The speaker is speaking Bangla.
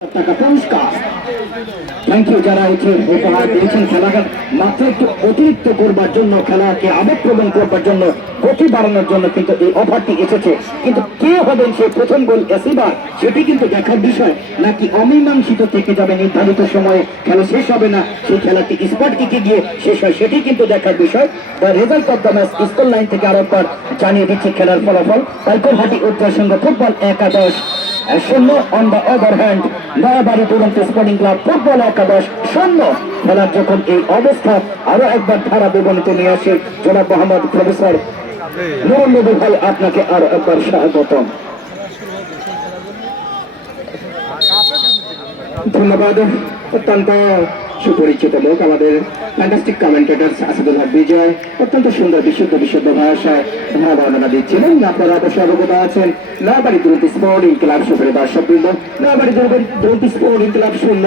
টাকা পুরস্কার। থ্যাংক ইউ যারা উপহার দিয়েছেন। খেলাকে মাত্র একটু অতিরিক্ত করবার জন্য, খেলাকে আবেগপ্রবণ করবার জন্য, গতি বাড়ানোর জন্য কিন্তু এই অফারটি এসেছে। কিন্তু কে হবেন সে প্রথম গোল এসিবার, সেটি কিন্তু দেখার বিষয়। নাকি অমীমাংসিত থেকে যাবে, নির্ধারিত সময়ে খেলা শেষ হবে না, সেই খেলাটি স্পট কিকে গিয়ে শেষ হয়, সেটি কিন্তু দেখার বিষয়। The result of the match score line থেকে আরেকবার জানিয়ে দিচ্ছে খেলার ফলাফল। পাইকরহাটি উত্তর সংঘ ফুটবল 11 শূন্য। On the other hand Nayabari দুরন্ত স্পোর্টিং ক্লাব ফুটবল 11 শূন্য। খেলার যখন এই অবস্থা, আরো একবার ধারা বিবরণীতে নিয়ে আসে জনাব মোহাম্মদ প্রফেসর নুরুল নবী ভাই, আপনাকে আরো একবার স্বাগতম। ধন্যবাদ। অত্যন্ত সুপরিচিত লোক আমাদের ফ্যান্টাস্টিক কমেন্টেটর আসাদুল হক বিজয়, অত্যন্ত সুন্দর বিশুদ্ধ ভাষায় ধারণা দিচ্ছিলেন। আপনারা অবশ্যই অবগত আছেন নয়াবাড়ি দুরন্ত স্পোর্টিং ক্লাব সুপরিবার সববৃন্দ, নয়াবাড়ি দুরন্ত স্পোর্টিং ক্লাব শূন্য।